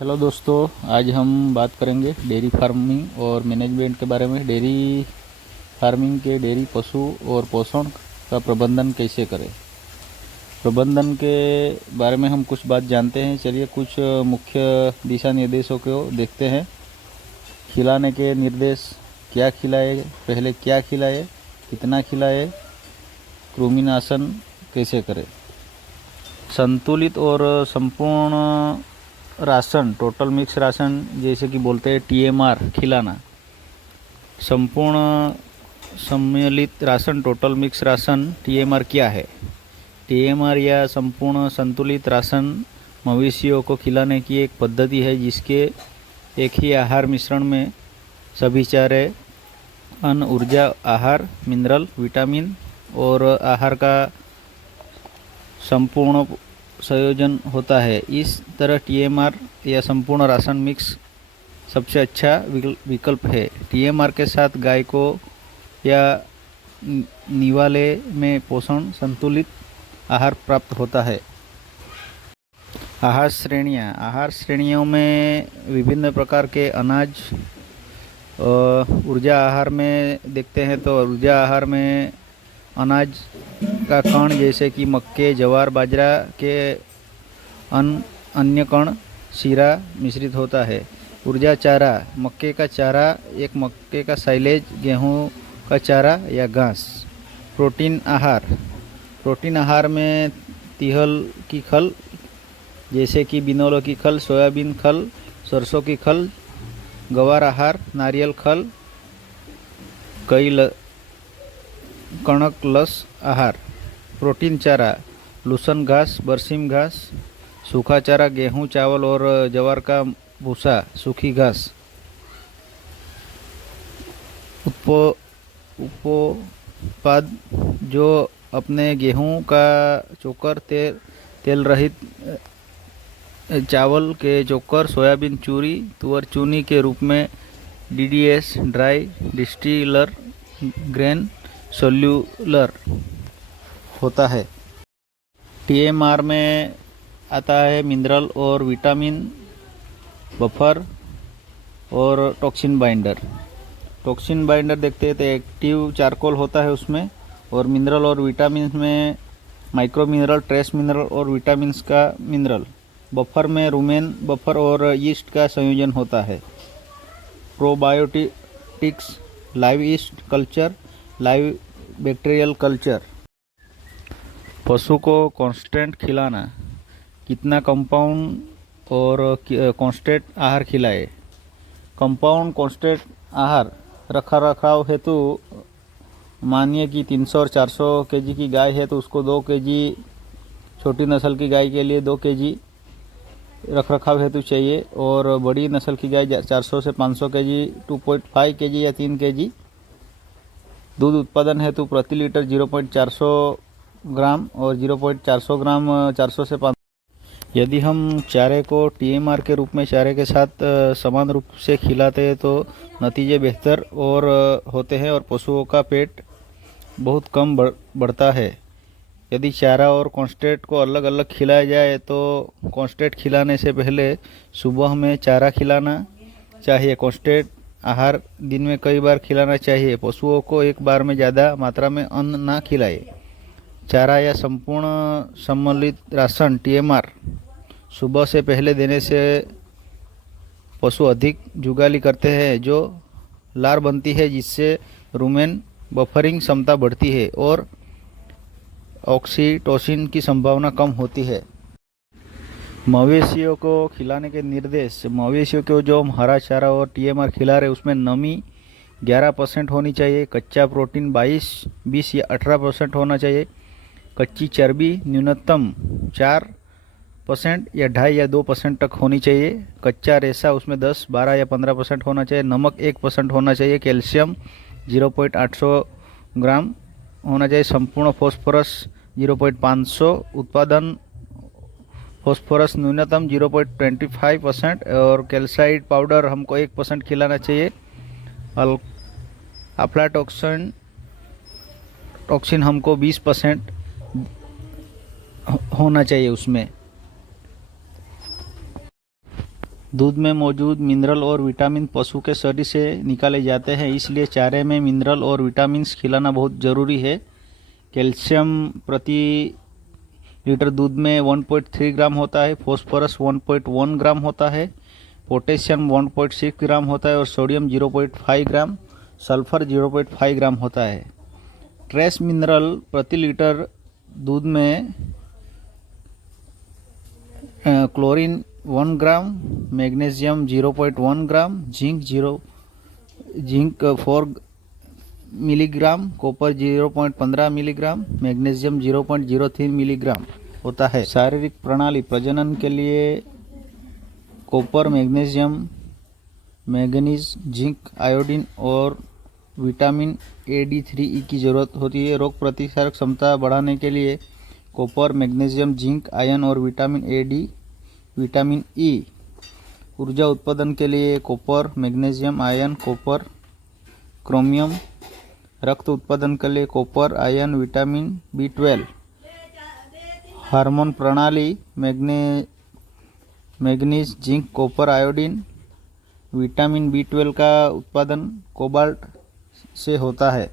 Hello दोस्तों, आज हम बात करेंगे डेयरी फार्मिंग और मैनेजमेंट के बारे में। डेयरी फार्मिंग के डेयरी पशु और पोषण का प्रबंधन कैसे करें, प्रबंधन के बारे में हम कुछ बात जानते हैं। चलिए कुछ मुख्य दिशा निर्देशों को देखते हैं। खिलाने के निर्देश, क्या खिलाए, पहले क्या खिलाए, कितना खिलाए, कृमिनाशन कैसे करें। संतुलित और संपूर्ण राशन, टोटल मिक्स राशन जैसे कि बोलते हैं TMR खिलाना। संपूर्ण सम्मिलित ration, total mix ration, TMR क्या है। TMR या संपूर्ण संतुलित राशन मवेशियों को खिलाने की एक पद्धति है जिसके एक ही आहार मिश्रण में सभी चारे, अन्न, ऊर्जा, आहार, मिनरल, विटामिन और आहार का संपूर्ण संयोजन होता है। इस तरह TMR या संपूर्ण राशन मिक्स सबसे अच्छा विकल्प है। TMR के साथ गाय को या निवाले में पोषण संतुलित आहार प्राप्त होता है। आहार श्रेणियाँ, आहार श्रेणियों में विभिन्न प्रकार के अनाज, ऊर्जा आहार में देखते हैं तो ऊर्जा आहार में अनाज का कण जैसे कि मक्के, जवार, बाजरा के अन्य कण, शीरा मिश्रित होता है। ऊर्जा चारा, मक्के का चारा, एक मक्के का साइलेज, गेहूं का चारा या घास। प्रोटीन आहार, प्रोटीन आहार में तिल की खल जैसे कि बिनोलो की खल, सोयाबीन खल, सरसों की खल। गवार आहार, नारियल खल, कणक लस आहार। प्रोटीन चारा, लूसन घास, बरसीम घास। सूखा चारा, गेहूं, चावल और जवार का भूसा, सूखी घास। उपोत्पाद जो अपने गेहूं का चोकर, तेल रहित चावल के चोकर, सोयाबीन चूरी, तुअर चूनी के रूप में DDS, ड्राई डिस्टिलर ग्रेन सोल्यूलर होता है। TMR में आता है मिनरल और विटामिन, बफर और टॉक्सिन बाइंडर। टॉक्सिन बाइंडर देखते हैं तो एक्टिव चारकोल होता है उसमें, और मिनरल और विटामिन में माइक्रो मिनरल, ट्रेस मिनरल और विटामिन्स का मिनरल। बफर में रूमेन बफर और यीस्ट का संयोजन होता है। Probiotics, live yeast culture, live bacterial culture. पशु को कांस्टेंट खिलाना, कितना कंपाउंड और कांस्टेंट आहार खिलाए। कंपाउंड कांस्टेंट आहार रखा रखाव हेतु मानिए कि 300 और 400 kg की गाय है तो उसको 2 kg, छोटी नस्ल की गाय के लिए 2 kg रख रखाव हेतु चाहिए, और बड़ी नस्ल की गाय 400 से 500 kg, 2.5 kg या 3 kg। दूध उत्पादन हेतु प्रति लीटर 0.400 ग्राम और 0.400 ग्राम 400 से 500। यदि हम चारे को TMR के रूप में चारे के साथ समान रूप से खिलाते हैं तो नतीजे बेहतर और होते हैं और पशुओं का पेट बहुत कम बढ़ता है। यदि चारा और कांस्टेंट को अलग अलग खिलाया जाए तो कांस्टेंट खिलाने से पहले सुबह में चारा खिलाना चाहिए। कांस्टेंट आहार दिन में कई बार खिलाना चाहिए। पशुओं को एक बार में ज़्यादा मात्रा में अन्न ना खिलाए। चारा या संपूर्ण सम्मिलित राशन TMR सुबह से पहले देने से पशु अधिक जुगाली करते हैं जो लार बनती है, जिससे रूमेन बफरिंग क्षमता बढ़ती है और ऑक्सीटोसिन की संभावना कम होती है। मवेशियों को खिलाने के निर्देश, मवेशियों को जो हम हरा चारा और TMR खिला रहे उसमें नमी 11% होनी चाहिए। कच्चा प्रोटीन 20 या 18% होना चाहिए। कच्ची चर्बी न्यूनतम 4% या 2.5 या 2% तक होनी चाहिए। कच्चा रेशा उसमें 10, 12 या 15% होना चाहिए। नमक 1% होना चाहिए। कैल्शियम 0.800 ग्राम होना चाहिए। संपूर्ण फॉस्फोरस 0.500। उत्पादन फॉस्फोरस न्यूनतम 0.25% और कैल्साइड पाउडर हमको 1% खिलाना चाहिए। टॉक्सिन हमको 20% होना चाहिए उसमें। दूध में मौजूद मिनरल और विटामिन पशु के शरीर से निकाले जाते हैं, इसलिए चारे में मिनरल और विटामिन्स खिलाना बहुत ज़रूरी है। कैल्शियम प्रति लीटर दूध में 1.3 ग्राम होता है, फॉस्फोरस 1.1 ग्राम होता है, पोटेशियम 1.6 ग्राम होता है और सोडियम 0.5 ग्राम, सल्फर 0.5 ग्राम होता है। ट्रेस मिनरल प्रति लीटर दूध में chlorine 1 gram, magnesium 0.1 gram, zinc 4 milligram, copper 0.15 milligram, magnesium 0.03 milligram होता है। शारीरिक प्रणाली प्रजनन के लिए copper, magnesium, manganese, zinc, iodine और विटामिन AD3E की ज़रूरत होती है। रोग प्रतिकारक क्षमता बढ़ाने के लिए कॉपर, मैग्नीशियम, जिंक, आयरन और विटामिन AD, विटामिन E। ऊर्जा उत्पादन के लिए copper, magnesium, iron, copper, chromium. रक्त उत्पादन के लिए copper, iron, vitamin B12। Hormone प्रणाली manganese, zinc, copper, iodine. Vitamin B12 का उत्पादन कोबाल्ट से होता है।